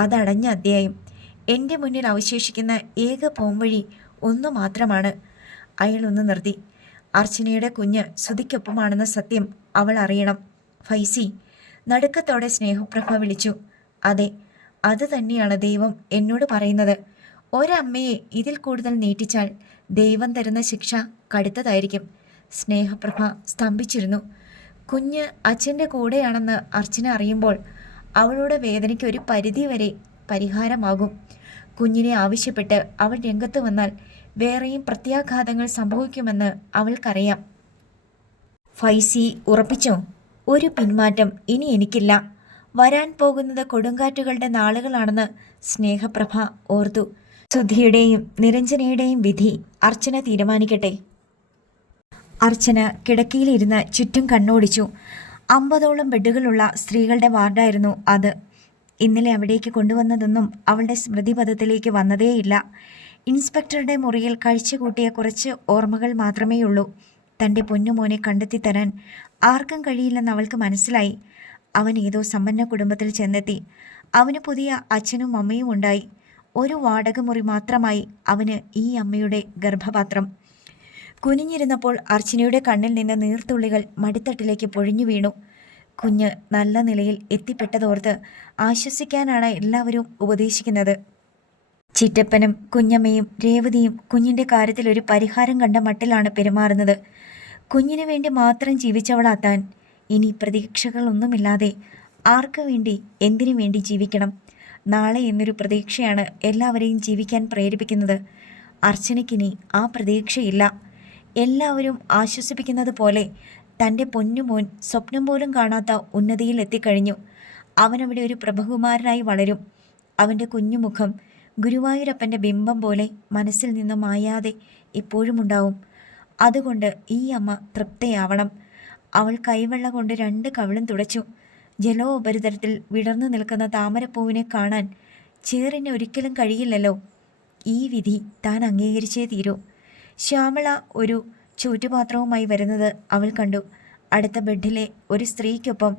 അതടഞ്ഞ അധ്യായം. എൻ്റെ മുന്നിൽ അവശേഷിക്കുന്ന ഏക പോംവഴി ഒന്നു മാത്രമാണ്. അയാൾ ഒന്ന് നിർത്തി. അർച്ചനയുടെ കുഞ്ഞ് ശ്രുതിക്കൊപ്പമാണെന്ന സത്യം അവൾ അറിയണം. ഫൈസി, നടുക്കത്തോടെ സ്നേഹപ്രഭ വിളിച്ചു. അതെ, അത് തന്നെയാണ് ദൈവം എന്നോട് പറയുന്നത്. ഒരമ്മയെ ഇതിൽ കൂടുതൽ നീട്ടിച്ചാൽ ദൈവം തരുന്ന ശിക്ഷ കടുത്തതായിരിക്കും. സ്നേഹപ്രഭ സ്തംഭിച്ചിരുന്നു. കുഞ്ഞ് അച്ഛൻ്റെ കൂടെയാണെന്ന് അർച്ചന അറിയുമ്പോൾ അവളുടെ വേദനയ്ക്ക് ഒരു പരിധിവരെ പരിഹാരമാകും. കുഞ്ഞിനെ ആവശ്യപ്പെട്ട് അവൾ രംഗത്ത് വന്നാൽ വേറെയും പ്രത്യാഘാതങ്ങൾ സംഭവിക്കുമെന്ന് അവൾക്കറിയാം. ഫൈസി ഉറപ്പിച്ചോ? ഒരു പിന്മാറ്റം ഇനി എനിക്കില്ല. വരാൻ പോകുന്നത് കൊടുങ്കാറ്റുകളുടെ നാളുകളാണെന്ന് സ്നേഹപ്രഭ ഓർത്തു. സുധിയുടെയും നിരഞ്ജനയുടെയും വിധി അർച്ചന തീരുമാനിക്കട്ടെ. അർച്ചന കിടക്കയിലിരുന്ന് ചുറ്റും കണ്ണോടിച്ചു. 50ഓളം ബെഡുകളുള്ള സ്ത്രീകളുടെ വാർഡായിരുന്നു അത്. ഇന്നലെ അവിടേക്ക് കൊണ്ടുവന്നതൊന്നും അവളുടെ സ്മൃതിപഥത്തിലേക്ക് വന്നതേയില്ല. ഇൻസ്പെക്ടറുടെ മുറിയിൽ കഴിച്ചുകൂട്ടിയ കുറച്ച് ഓർമ്മകൾ മാത്രമേയുള്ളൂ. തൻ്റെ പൊന്നുമോനെ കണ്ടെത്തി തരാൻ ആർക്കും കഴിയില്ലെന്ന് അവൾക്ക് മനസ്സിലായി. അവൻ ഏതോ സമ്പന്ന കുടുംബത്തിൽ ചെന്നെത്തി. അവന് പുതിയ അച്ഛനും അമ്മയും ഉണ്ടായി. ഒരു വാടക മുറി മാത്രമായി അവന് ഈ അമ്മയുടെ ഗർഭപാത്രം. കുനിഞ്ഞിരുന്നപ്പോൾ അർച്ചനയുടെ കണ്ണിൽ നിന്ന് നീർത്തുള്ളികൾ മടിത്തട്ടിലേക്ക് പൊഴിഞ്ഞു വീണു. കുഞ്ഞ് നല്ല നിലയിൽ എത്തിപ്പെട്ടതോർത്ത് ആശ്വസിക്കാനാണ് എല്ലാവരും ഉപദേശിക്കുന്നത്. ചിറ്റപ്പനും കുഞ്ഞമ്മയും രേവതിയും കുഞ്ഞിൻ്റെ കാര്യത്തിൽ ഒരു പരിഹാരം കണ്ട മട്ടിലാണ് പെരുമാറുന്നത്. കുഞ്ഞിനു വേണ്ടി മാത്രം ജീവിച്ചവളാത്താൻ ഇനി പ്രതീക്ഷകളൊന്നുമില്ലാതെ ആർക്കു വേണ്ടി, എന്തിനു വേണ്ടി ജീവിക്കണം? നാളെ എന്നൊരു പ്രതീക്ഷയാണ് എല്ലാവരെയും ജീവിക്കാൻ പ്രേരിപ്പിക്കുന്നത്. അർച്ചനയ്ക്കിനി ആ പ്രതീക്ഷയില്ല. എല്ലാവരും ആശ്വസിപ്പിക്കുന്നത് പോലെ തൻ്റെ പൊന്നുമോൻ സ്വപ്നം പോലും കാണാത്ത ഉന്നതിയിൽ എത്തിക്കഴിഞ്ഞു. അവനവിടെ ഒരു പ്രഭകുമാരനായി വളരും. അവൻ്റെ കുഞ്ഞുമുഖം ഗുരുവായൂരപ്പൻ്റെ ബിംബം പോലെ മനസ്സിൽ നിന്ന് മായാതെ എപ്പോഴും ഉണ്ടാവും. അതുകൊണ്ട് ഈ അമ്മ തൃപ്തയാവണം. അവൾ കൈവെള്ള കൊണ്ട് 2 കവിളും തുടച്ചു. ജലോപരിതലത്തിൽ വിടർന്നു നിൽക്കുന്ന താമരപ്പൂവിനെ കാണാൻ ചേറിന് ഒരിക്കലും കഴിയില്ലല്ലോ. ഈ വിധി താൻ അംഗീകരിച്ചേ തീരൂ. ശ്യാമള ഒരു ചൂറ്റുപാത്രവുമായി വരുന്നത് അവൾ കണ്ടു. അടുത്ത ബെഡിലെ ഒരു സ്ത്രീക്കൊപ്പം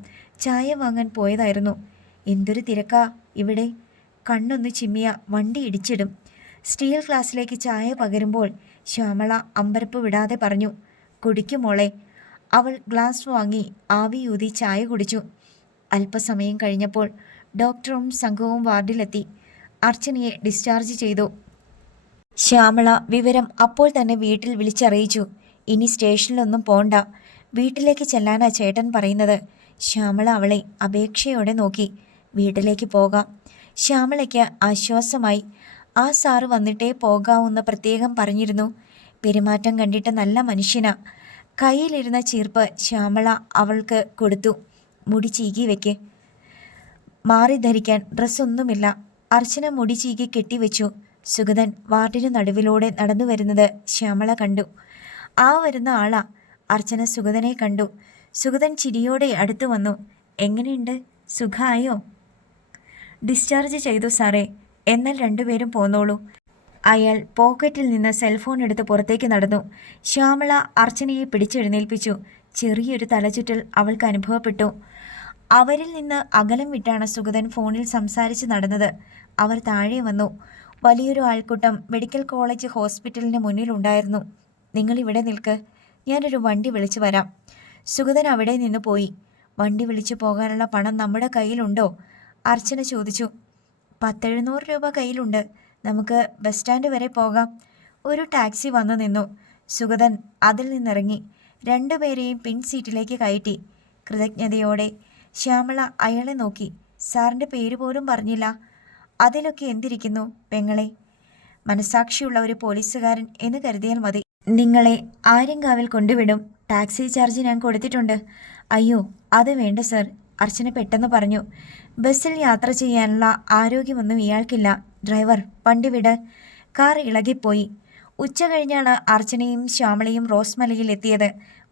ചായ വാങ്ങാൻ പോയതായിരുന്നു. എന്തൊരു തിരക്കാ ഇവിടെ! കണ്ണൊന്ന് ചിമ്മിയ വണ്ടി ഇടിച്ചിടും. സ്റ്റീൽ ഗ്ലാസ്സിലേക്ക് ചായ പകരുമ്പോൾ ശ്യാമള അമ്പരപ്പ് വിടാതെ പറഞ്ഞു, കുടിക്കുമോളെ. അവൾ ഗ്ലാസ് വാങ്ങി ആവിയൂതി ചായ കുടിച്ചു. അല്പസമയം കഴിഞ്ഞപ്പോൾ ഡോക്ടറും സംഘവും വാർഡിലെത്തി. അർച്ചനയെ ഡിസ്ചാർജ് ചെയ്തു. ശ്യാമള വിവരം അപ്പോൾ തന്നെ വീട്ടിൽ വിളിച്ചറിയിച്ചു. ഇനി സ്റ്റേഷനിലൊന്നും പോണ്ട, വീട്ടിലേക്ക് ചെല്ലാനാ ചേട്ടൻ പറയുന്നത്. ശ്യാമള അവളെ അപേക്ഷയോടെ നോക്കി. വീട്ടിലേക്ക് പോകാം. ശ്യാമളയ്ക്ക് ആശ്വാസമായി. ആ സാറ് വന്നിട്ടേ പോകാവൂന്ന് പ്രത്യേകം പറഞ്ഞിരുന്നു. പെരുമാറ്റം കണ്ടിട്ട് നല്ല മനുഷ്യനാ. കയ്യിലിരുന്ന ചീർപ്പ് ശ്യാമള അവൾക്ക് കൊടുത്തു. മുടി ചീകി വെക്ക്. മാറി ധരിക്കാൻ ഡ്രസ്സൊന്നുമില്ല. അർച്ചന മുടി ചീകി കെട്ടിവെച്ചു. സുഗതൻ വാർഡിന് നടുവിലൂടെ നടന്നു വരുന്നത് ശ്യാമള കണ്ടു. ആ വരുന്ന ആളാ. അർച്ചന സുഗതനെ കണ്ടു. സുഗതൻ ചിരിയോടെ അടുത്തു വന്നു. എങ്ങനെയുണ്ട്, സുഖായോ? ഡിസ്ചാർജ് ചെയ്തു സാറേ. എന്നാൽ 2 പേരും പോന്നോളൂ. അയാൾ പോക്കറ്റിൽ നിന്ന് സെൽഫോൺ എടുത്ത് പുറത്തേക്ക് നടന്നു. ശ്യാമള അർച്ചനയെ പിടിച്ചെഴുന്നേൽപ്പിച്ചു. ചെറിയൊരു തലചുറ്റൽ അവൾക്ക് അനുഭവപ്പെട്ടു. അവരിൽ നിന്ന് അകലം വിട്ടാണ് സുഗതൻ ഫോണിൽ സംസാരിച്ച് നടന്നത്. അവർ താഴെ വന്നു. വലിയൊരു ആൾക്കൂട്ടം മെഡിക്കൽ കോളേജ് ഹോസ്പിറ്റലിന് മുന്നിലുണ്ടായിരുന്നു. നിങ്ങളിവിടെ നിൽക്ക്, ഞാനൊരു വണ്ടി വിളിച്ചു വരാം. സുഗതൻ അവിടെ നിന്ന് പോയി. വണ്ടി വിളിച്ചു പോകാനുള്ള പണം നമ്മുടെ കയ്യിലുണ്ടോ? അർച്ചന ചോദിച്ചു. 700 രൂപ കയ്യിലുണ്ട്. നമുക്ക് ബസ് സ്റ്റാൻഡ് വരെ പോകാം. ഒരു ടാക്സി വന്നു നിന്നു. സുഗതൻ അതിൽ നിന്നിറങ്ങി 2 പേരെയും പിൻസീറ്റിലേക്ക് കയറ്റി. കൃതജ്ഞതയോടെ ശ്യാമള അയാളെ നോക്കി. സാറിൻ്റെ പേര് പോലും പറഞ്ഞില്ല. അതിലൊക്കെ എന്തിരിക്കുന്നു പെങ്ങളെ? മനസാക്ഷിയുള്ള ഒരു പോലീസുകാരൻ എന്ന് കരുതിയാൽ മതി. നിങ്ങളെ ആര്യങ്കാവിൽ കൊണ്ടുവിടും. ടാക്സി ചാർജ് ഞാൻ കൊടുത്തിട്ടുണ്ട്. അയ്യോ അത് വേണ്ട സർ, അർച്ചന പെട്ടെന്ന് പറഞ്ഞു. ബസ്സിൽ യാത്ര ചെയ്യാനുള്ള ആരോഗ്യമൊന്നും ഇയാൾക്കില്ല. ഡ്രൈവർ, വണ്ടി വിട്. കാർ ഇളകിപ്പോയി. ഉച്ച കഴിഞ്ഞാണ് അർച്ചനയും ശ്യാമളയും റോസ്മലയിൽ എത്തിയത്.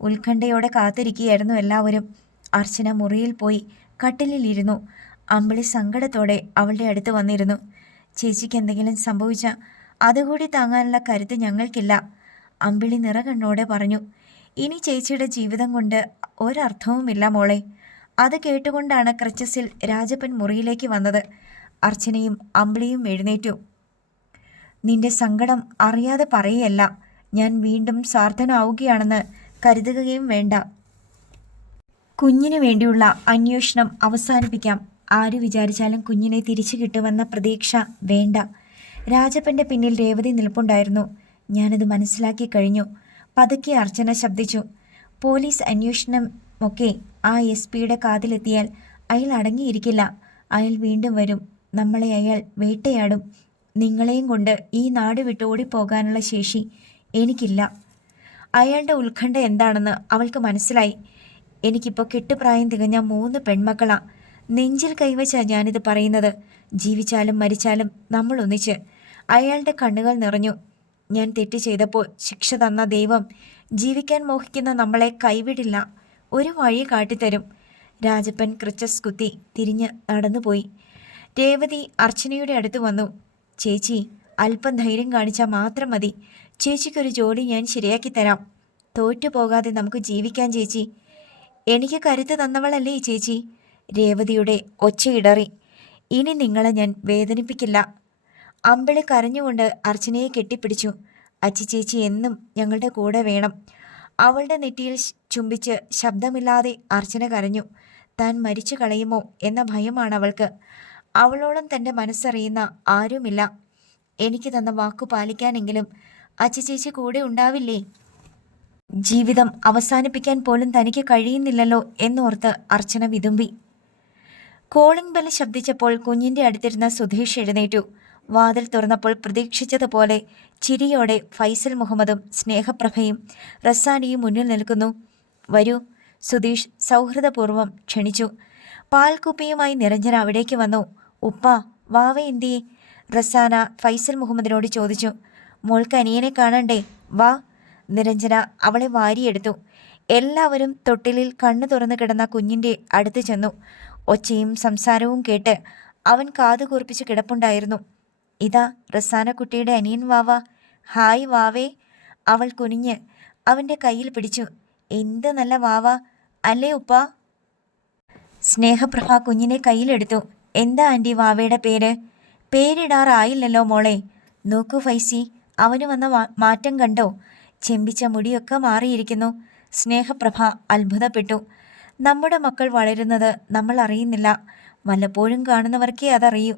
ഉത്കണ്ഠയോടെ കാത്തിരിക്കുകയായിരുന്നു എല്ലാവരും. അർച്ചന മുറിയിൽ പോയി കട്ടിലിലിരുന്നു. അമ്പിളി സങ്കടത്തോടെ അവളുടെ അടുത്ത് വന്നിരുന്നു. ചേച്ചിക്ക് എന്തെങ്കിലും സംഭവിച്ച അതുകൂടി താങ്ങാനുള്ള കരുത്ത് ഞങ്ങൾക്കില്ല, അമ്പിളി നിറകണ്ണോടെ പറഞ്ഞു. ഇനി ചേച്ചിയുടെ ജീവിതം കൊണ്ട് ഒരർത്ഥവുമില്ല മോളെ. അത് കേട്ടുകൊണ്ടാണ് ക്രച്ചസിൽ രാജപ്പൻ മുറിയിലേക്ക് വന്നത്. അർച്ചനയും അമ്പിളിയും എഴുന്നേറ്റു. നിന്റെ സങ്കടം അറിയാതെ പറയല്ല. ഞാൻ വീണ്ടും സ്വാർത്ഥനാവുകയാണെന്ന് കരുതുകയും വേണ്ട. കുഞ്ഞിനു വേണ്ടിയുള്ള അന്വേഷണം അവസാനിപ്പിക്കാം. ആര് വിചാരിച്ചാലും കുഞ്ഞിനെ തിരിച്ചു കിട്ടുമെന്ന പ്രതീക്ഷ വേണ്ട. രാജപ്പൻ്റെ പിന്നിൽ രേവതി നിൽപ്പുണ്ടായിരുന്നു. ഞാനത് മനസ്സിലാക്കി കഴിഞ്ഞു, പതുക്കെ അർച്ചന ശബ്ദിച്ചു. പോലീസ് അന്വേഷണമൊക്കെ ആ SP-യുടെ കാതിലെത്തിയാൽ അയാൾ അടങ്ങിയിരിക്കില്ല. അയാൾ വീണ്ടും വരും. നമ്മളെ അയാൾ വേട്ടയാടും. നിങ്ങളെയും കൊണ്ട് ഈ നാട് വിട്ട് ഓടിപ്പോകാനുള്ള ശേഷി എനിക്കില്ല. അയാളുടെ ഉത്കണ്ഠ എന്താണെന്ന് അവൾക്ക് മനസ്സിലായി. എനിക്കിപ്പോൾ കെട്ടുപ്രായം തികഞ്ഞ 3 പെൺമക്കളാ. നെഞ്ചിൽ കൈവച്ച ഞാനിത് പറയുന്നത്. ജീവിച്ചാലും മരിച്ചാലും നമ്മൾ ഒന്നിച്ച്. അയാളുടെ കണ്ണുകൾ നിറഞ്ഞു. ഞാൻ തെറ്റ് ചെയ്തപ്പോൾ ശിക്ഷ തന്ന ദൈവം ജീവിക്കാൻ മോഹിക്കുന്ന നമ്മളെ കൈവിടില്ല. ഒരു വഴി കാട്ടിത്തരും. രാജപ്പൻ ക്രിച്ചസ് കുത്തി തിരിഞ്ഞ് നടന്നുപോയി. രേവതി അർച്ചനയുടെ അടുത്ത് വന്നു. ചേച്ചി, അല്പം ധൈര്യം കാണിച്ചാൽ മാത്രം മതി. ചേച്ചിക്കൊരു ജോലി ഞാൻ ശരിയാക്കി തരാം. തോറ്റുപോകാതെ നമുക്ക് ജീവിക്കാൻ ചേച്ചി. എനിക്ക് കരുത്ത് തന്നവളല്ലേ ഈ ചേച്ചി. രേവതിയുടെ ഒച്ചയിടറി. ഇനി നിങ്ങളെ ഞാൻ വേദനിപ്പിക്കില്ല. അമ്പിളി കരഞ്ഞുകൊണ്ട് അർച്ചനയെ കെട്ടിപ്പിടിച്ചു. അച്ചി ചേച്ചി എന്നും ഞങ്ങളുടെ കൂടെ വേണം. അവളുടെ നെറ്റിയിൽ ചുംബിച്ച് ശബ്ദമില്ലാതെ അർച്ചന കരഞ്ഞു. താൻ മരിച്ചു കളയുമോ എന്ന ഭയമാണ് അവൾക്ക്. അവളോളം തൻ്റെ മനസ്സറിയുന്ന ആരുമില്ല. എനിക്ക് തന്ന വാക്കു പാലിക്കാനെങ്കിലും അച്ചി ചേച്ചി കൂടെ ഉണ്ടാവില്ലേ? ജീവിതം അവസാനിപ്പിക്കാൻ പോലും തനിക്ക് കഴിയുന്നില്ലല്ലോ എന്നോർത്ത് അർച്ചന വിതുമ്പി. കോളിംഗ് ബെൽ ശബ്ദിച്ചപ്പോൾ കുഞ്ഞിൻ്റെ അടുത്തിരുന്ന സുധീഷ് എഴുന്നേറ്റു. വാതിൽ തുറന്നപ്പോൾ പ്രതീക്ഷിച്ചതുപോലെ ചിരിയോടെ ഫൈസൽ മുഹമ്മദും സ്നേഹപ്രഭയും റസാനിയും മുന്നിൽ നിൽക്കുന്നു. വരൂ, സുധീഷ് സൗഹൃദപൂർവ്വം ക്ഷണിച്ചു. പാൽക്കുപ്പിയുമായി നിരഞ്ജന അവിടേക്ക് വന്നു. ഉപ്പ, വാവ എന്തിയെ? റസാന ഫൈസൽ മുഹമ്മദിനോട് ചോദിച്ചു. മോൾക്ക് അനിയനെ കാണണ്ടേ? വാ. നിരഞ്ജന അവളെ വാരിയെടുത്തു. എല്ലാവരും തൊട്ടിലിൽ കണ്ണു തുറന്നു കിടന്ന കുഞ്ഞിൻ്റെ അടുത്ത് ചെന്നു. ഒച്ചയും സംസാരവും കേട്ട് അവൻ കാതു കൂർപ്പിച്ച് കിടപ്പുണ്ടായിരുന്നു. ഇതാ റസാന കുട്ടിയുടെ അനിയൻ വാവ. ഹായ് വാവേ. അവൾ കുനിഞ്ഞ് അവൻ്റെ കയ്യിൽ പിടിച്ചു. എന്ത് നല്ല വാവ അല്ലേ ഉപ്പ? സ്നേഹപ്രഭ കുഞ്ഞിനെ കയ്യിലെടുത്തു. എന്താ ആൻറ്റി വാവയുടെ പേര്? പേരിടാറായില്ലല്ലോ മോളെ. നോക്കൂ ഫൈസി, അവന് വന്ന മാറ്റം കണ്ടോ? ചെമ്പിച്ച മുടിയൊക്കെ മാറിയിരിക്കുന്നു. സ്നേഹപ്രഭ അത്ഭുതപ്പെട്ടു. നമ്മുടെ മക്കൾ വളരുന്നത് നമ്മൾ അറിയുന്നില്ല. വല്ലപ്പോഴും കാണുന്നവർക്കേ അതറിയൂ,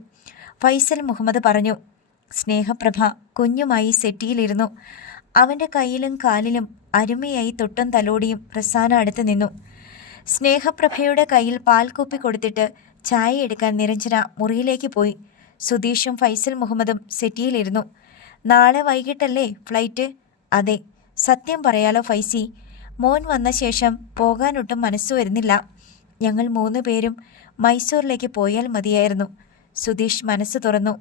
ഫൈസൽ മുഹമ്മദ് പറഞ്ഞു. സ്നേഹപ്രഭ കുഞ്ഞുമായി സെറ്റിയിലിരുന്നു. അവൻ്റെ കയ്യിലും കാലിലും അരുമയായി തൊട്ടും തലോടിയും റസാന അടുത്ത് നിന്നു. സ്നേഹപ്രഭയുടെ കയ്യിൽ പാൽക്കുപ്പി കൊടുത്തിട്ട് ചായ എടുക്കാൻ നിരഞ്ജന മുറിയിലേക്ക് പോയി. സുധീഷും ഫൈസൽ മുഹമ്മദും സെറ്റിയിലിരുന്നു. നാളെ വൈകിട്ടല്ലേ ഫ്ലൈറ്റ്? അതെ. സത്യം പറയാലോ ഫൈസി, മോൻ വന്ന ശേഷം പോകാനൊട്ടും മനസ്സു വരുന്നില്ല. ഞങ്ങൾ 3 പേരും മൈസൂറിലേക്ക് പോയാൽ മതിയായിരുന്നു. സുധീഷ് മനസ്സ് തുറന്നു.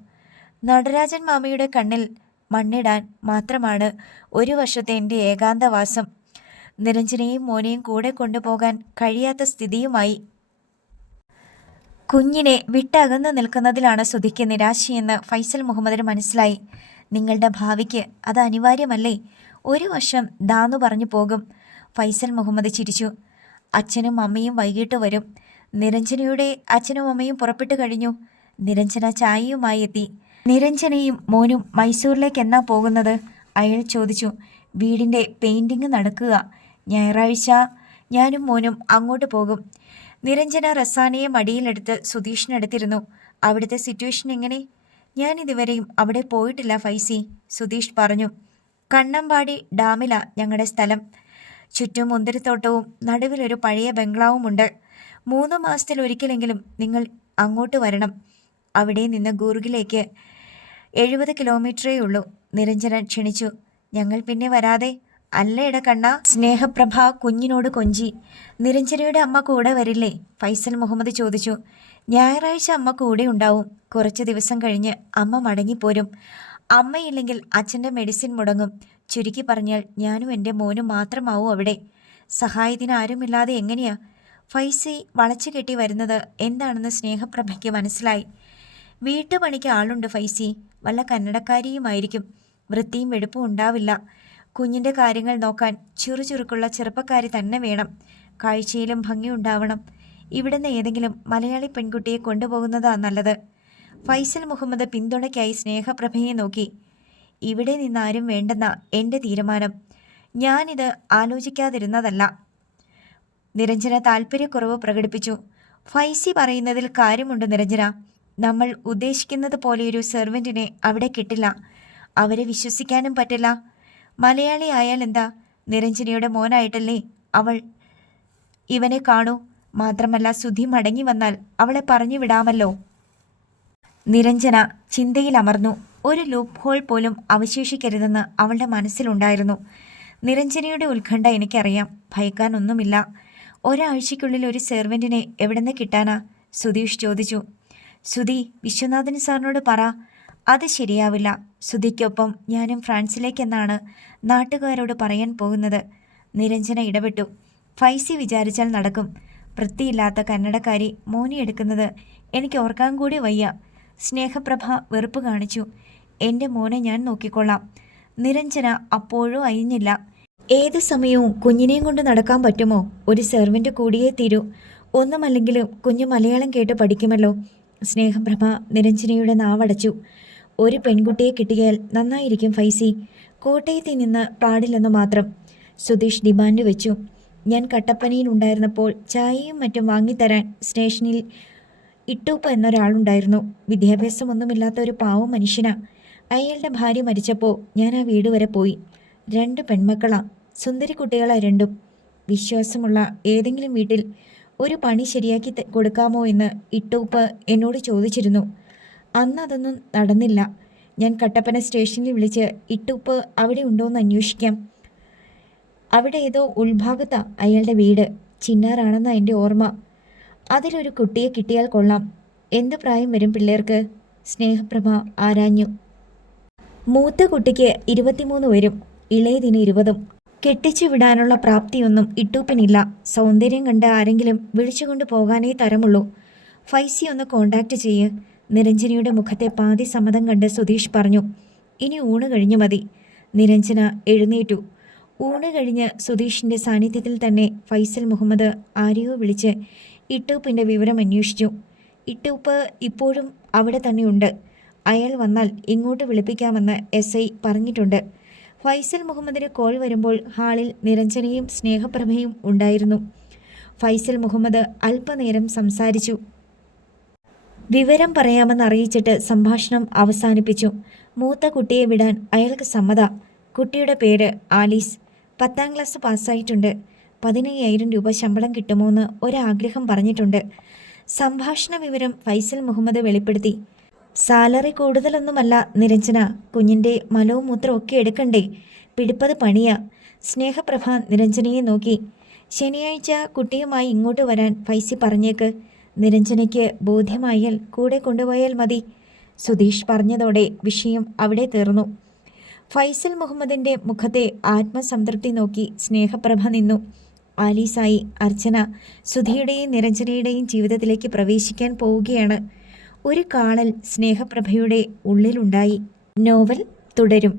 നടരാജൻ മാമയുടെ കണ്ണിൽ മണ്ണിടാൻ മാത്രമാണ് 1 വർഷത്തെ എൻ്റെ ഏകാന്തവാസം. നിരഞ്ജനയും മോനെയും കൂടെ കൊണ്ടുപോകാൻ കഴിയാത്ത സ്ഥിതിയുമായി. കുഞ്ഞിനെ വിട്ടകന്നു നിൽക്കുന്നതിലാണ് സുധിക്ക് നിരാശയെന്ന് ഫൈസൽ മുഹമ്മദിന് മനസ്സിലായി. നിങ്ങളുടെ ഭാവിക്ക് അത് അനിവാര്യമല്ലേ? 1 വർഷം ദാന്നു പറഞ്ഞു പോകും. ഫൈസൽ മുഹമ്മദ് ചിരിച്ചു. അച്ഛനും അമ്മയും വൈകിട്ട് വരും. നിരഞ്ജനയുടെ അച്ഛനും അമ്മയും പുറപ്പെട്ടു കഴിഞ്ഞു. നിരഞ്ജന ചായയുമായി എത്തി. നിരഞ്ജനയും മോനും മൈസൂരിലേക്ക് എന്നാ പോകുന്നത്? അയാൾ ചോദിച്ചു. വീടിൻ്റെ പെയിൻറ്റിങ് നടക്കുക. ഞായറാഴ്ച ഞാനും മോനും അങ്ങോട്ട് പോകും. നിരഞ്ജന റസാനയെ മടിയിലെടുത്ത് സുധീഷിനടുത്തിരുന്നു. അവിടുത്തെ സിറ്റുവേഷൻ എങ്ങനെ? ഞാനിതുവരെയും അവിടെ പോയിട്ടില്ല ഫൈസി, സുധീഷ് പറഞ്ഞു. കണ്ണമ്പാടി ഡാമിലാ ഞങ്ങളുടെ സ്ഥലം. ചുറ്റും മുന്തിരിത്തോട്ടവും നടുവിലൊരു പഴയ ബംഗ്ലാവുമുണ്ട്. 3 മാസത്തിലൊരിക്കലെങ്കിലും നിങ്ങൾ അങ്ങോട്ട് വരണം. അവിടെ നിന്ന് ഗൂർഗിലേക്ക് 70 കിലോമീറ്ററേ ഉള്ളൂ. നിരഞ്ജനൻ ക്ഷണിച്ചു. ഞങ്ങൾ പിന്നെ വരാതെ? അല്ല ഇട കണ്ണ. സ്നേഹപ്രഭ കുഞ്ഞിനോട് കൊഞ്ചി. നിരഞ്ജനയുടെ അമ്മ കൂടെ വരില്ലേ? ഫൈസൽ മുഹമ്മദ് ചോദിച്ചു. ഞായറാഴ്ച അമ്മ കൂടെ ഉണ്ടാവും. കുറച്ച് ദിവസം കഴിഞ്ഞ് അമ്മ മടങ്ങിപ്പോരും. അമ്മയില്ലെങ്കിൽ അച്ഛൻ്റെ മെഡിസിൻ മുടങ്ങും. ചുരുക്കി പറഞ്ഞാൽ ഞാനും എൻ്റെ മോനും മാത്രമാവും അവിടെ. സഹായത്തിന് ആരുമില്ലാതെ എങ്ങനെയാ? ഫൈസി വളച്ചു കെട്ടി വരുന്നത് എന്താണെന്ന് സ്നേഹപ്രഭയ്ക്ക് മനസ്സിലായി. വീട്ടുപണിക്ക് ആളുണ്ട് ഫൈസി. വല്ല കന്നഡക്കാരിയുമായിരിക്കും. വൃത്തിയും വെടുപ്പും ഉണ്ടാവില്ല. കുഞ്ഞിൻ്റെ കാര്യങ്ങൾ നോക്കാൻ ചുറുചുറുക്കുള്ള ചെറുപ്പക്കാരി തന്നെ വേണം. കാഴ്ചയിലും ഭംഗിയുണ്ടാവണം. ഇവിടുന്ന് ഏതെങ്കിലും മലയാളി പെൺകുട്ടിയെ കൊണ്ടുപോകുന്നതാ നല്ലത്. ഫൈസൽ മുഹമ്മദ് പിന്തുണയ്ക്കായി സ്നേഹപ്രഭയെ നോക്കി. ഇവിടെ നിന്നാരും വേണ്ടെന്ന എൻ്റെ തീരുമാനം. ഞാനിത് ആലോചിക്കാതിരുന്നതല്ല. നിരഞ്ജന താല്പര്യക്കുറവ് പ്രകടിപ്പിച്ചു. ഫൈസി പറയുന്നതിൽ കാര്യമുണ്ട് നിരഞ്ജന. നമ്മൾ ഉദ്ദേശിക്കുന്നത് പോലെയൊരു സെർവൻറ്റിനെ അവിടെ കിട്ടില്ല. അവരെ വിശ്വസിക്കാനും പറ്റില്ല. മലയാളി ആയാൽ എന്താ? നിരഞ്ജനയുടെ മോനായിട്ടല്ലേ അവൾ ഇവനെ കാണൂ. മാത്രമല്ല സുധി മടങ്ങി വന്നാൽ അവളെ പറഞ്ഞു വിടാമല്ലോ. നിരഞ്ജന ചിന്തയിലമർന്നു. ഒരു ലൂപ്പ് ഹോൾ പോലും അവശേഷിക്കരുതെന്ന് അവളുടെ മനസ്സിലുണ്ടായിരുന്നു. നിരഞ്ജനയുടെ ഉത്കണ്ഠ എനിക്കറിയാം. ഭയക്കാനൊന്നുമില്ല. ഒരാഴ്ചയ്ക്കുള്ളിൽ ഒരു സെർവൻറ്റിനെ എവിടുന്ന് കിട്ടാനാ? സുധീഷ് ചോദിച്ചു. സുധി, വിശ്വനാഥൻ സാറിനോട് പറ. അത് ശരിയാവില്ല. സുധിക്കൊപ്പം ഞാനും ഫ്രാൻസിലേക്കെന്നാണ് നാട്ടുകാരോട് പറയാൻ പോകുന്നത്. നിരഞ്ജന ഇടപെട്ടു. ഫൈസി വിചാരിച്ചാൽ നടക്കും. വൃത്തിയില്ലാത്ത കന്നഡക്കാരി മോനിയെടുക്കുന്നത് എനിക്ക് ഓർക്കാൻ കൂടി വയ്യ. സ്നേഹപ്രഭ വെറുപ്പ് കാണിച്ചു. എൻ്റെ മോനെ ഞാൻ നോക്കിക്കൊള്ളാം. നിരഞ്ജന അപ്പോഴും അയിഞ്ഞില്ല. ഏത് സമയവും കുഞ്ഞിനെയും കൊണ്ട് നടക്കാൻ പറ്റുമോ? ഒരു സെർവൻറ്റ് കൂടിയേ തീരൂ. ഒന്നുമല്ലെങ്കിലും കുഞ്ഞു മലയാളം കേട്ട് പഠിക്കുമല്ലോ. സ്നേഹപ്രഭ നിരഞ്ജനയുടെ നാവടച്ചു. ഒരു പെൺകുട്ടിയെ കിട്ടിയാൽ നന്നായിരിക്കും ഫൈസി. കോട്ടയത്തിൽ നിന്ന് പാടില്ലെന്ന് മാത്രം. സുധീഷ് ഡിമാൻഡ് വെച്ചു. ഞാൻ കട്ടപ്പനയിലുണ്ടായിരുന്നപ്പോൾ ചായയും മറ്റും വാങ്ങിത്തരാൻ സ്റ്റേഷനിൽ ഇട്ടൂപ്പ എന്നൊരാളുണ്ടായിരുന്നു. വിദ്യാഭ്യാസമൊന്നുമില്ലാത്ത ഒരു പാവം മനുഷ്യനാ. അയാളുടെ ഭാര്യ മരിച്ചപ്പോൾ ഞാൻ ആ വീട് വരെ പോയി. 2 പെൺമക്കളാ. സുന്ദരി കുട്ടികളാ രണ്ടും. വിശ്വാസമുള്ള ഏതെങ്കിലും വീട്ടിൽ ഒരു പണി ശരിയാക്കി കൊടുക്കാമോ എന്ന് ഇട്ടൂപ്പ് എന്നോട് ചോദിച്ചിരുന്നു. അന്ന് അതൊന്നും നടന്നില്ല. ഞാൻ കട്ടപ്പന സ്റ്റേഷനിൽ വിളിച്ച് ഇട്ടൂപ്പ് അവിടെ ഉണ്ടോയെന്ന് അന്വേഷിക്കാം. അവിടെ ഏതോ ഉൾഭാഗത്താ അയാളുടെ വീട്. ചിന്നാറാണെന്നാണ് എൻ്റെ ഓർമ്മ. അതിലൊരു കുട്ടിയെ കിട്ടിയാൽ കൊള്ളാം. എന്ത് പ്രായം വരും പിള്ളേർക്ക്? സ്നേഹപ്രഭ ആരാഞ്ഞു. മൂത്ത കുട്ടിക്ക് 23 വരും. ഇളയതിന് 20. കെട്ടിച്ചു വിടാനുള്ള പ്രാപ്തിയൊന്നും ഇട്ടൂപ്പിനില്ല. സൗന്ദര്യം കണ്ട് ആരെങ്കിലും വിളിച്ചുകൊണ്ട് പോകാനേ തരമുള്ളൂ. ഫൈസി ഒന്ന് കോണ്ടാക്ട് ചെയ്യ്. നിരഞ്ജനയുടെ മുഖത്തെ പാതി സമ്മതം കണ്ട് സുധീഷ് പറഞ്ഞു. ഇനി ഊണ് കഴിഞ്ഞു മതി. നിരഞ്ജന എഴുന്നേറ്റു. ഊണ് കഴിഞ്ഞ് സുധീഷിൻ്റെ സാന്നിധ്യത്തിൽ തന്നെ ഫൈസൽ മുഹമ്മദ് ആരെയോ വിളിച്ച് ഇട്ടൂപ്പിൻ്റെ വിവരം അന്വേഷിച്ചു. ഇട്ടൂപ്പ് ഇപ്പോഴും അവിടെ തന്നെയുണ്ട്. അയാൾ വന്നാൽ ഇങ്ങോട്ട് വിളിപ്പിക്കാമെന്ന് SI പറഞ്ഞിട്ടുണ്ട്. ഫൈസൽ മുഹമ്മദിന് കോൾ വരുമ്പോൾ ഹാളിൽ നിരഞ്ജനയും സ്നേഹപ്രഭയും ഉണ്ടായിരുന്നു. ഫൈസൽ മുഹമ്മദ് അല്പനേരം സംസാരിച്ചു. വിവരം പറയാമെന്ന് അറിയിച്ചിട്ട് സംഭാഷണം അവസാനിപ്പിച്ചു. മൂത്ത കുട്ടിയെ വിടാൻ അയാൾക്ക് സമ്മത. കുട്ടിയുടെ പേര് ആലീസ്. 10ാം ക്ലാസ് പാസ്സായിട്ടുണ്ട്. 15,000 രൂപ ശമ്പളം കിട്ടുമോയെന്ന് ഒരാഗ്രഹം പറഞ്ഞിട്ടുണ്ട്. സംഭാഷണ വിവരം ഫൈസൽ മുഹമ്മദ് വെളിപ്പെടുത്തി. സാലറി കൂടുതലൊന്നുമല്ല നിരഞ്ജന. കുഞ്ഞിൻ്റെ മലവും മൂത്രവും ഒക്കെ എടുക്കണ്ടേ? പിടിപ്പത് പണിയാ. സ്നേഹപ്രഭ നിരഞ്ജനയെ നോക്കി. ശനിയാഴ്ച കുട്ടിയുമായി ഇങ്ങോട്ട് വരാൻ ഫൈസി പറഞ്ഞേക്ക്. നിരഞ്ജനയ്ക്ക് ബോധ്യമായാൽ കൂടെ കൊണ്ടുപോയാൽ മതി. സുധീഷ് പറഞ്ഞതോടെ വിഷയം അവിടെ തീർന്നു. ഫൈസൽ മുഹമ്മദിൻ്റെ മുഖത്തെ ആത്മസംതൃപ്തി നോക്കി സ്നേഹപ്രഭ നിന്നു. ആലീസായി അർച്ചന സുധിയുടെയും നിരഞ്ജനയുടെയും ജീവിതത്തിലേക്ക് പ്രവേശിക്കാൻ പോവുകയാണ്. ഒരു കാളൽ സ്നേഹപ്രഭയുടെ ഉള്ളിലുണ്ടായി. നോവൽ തുടരും.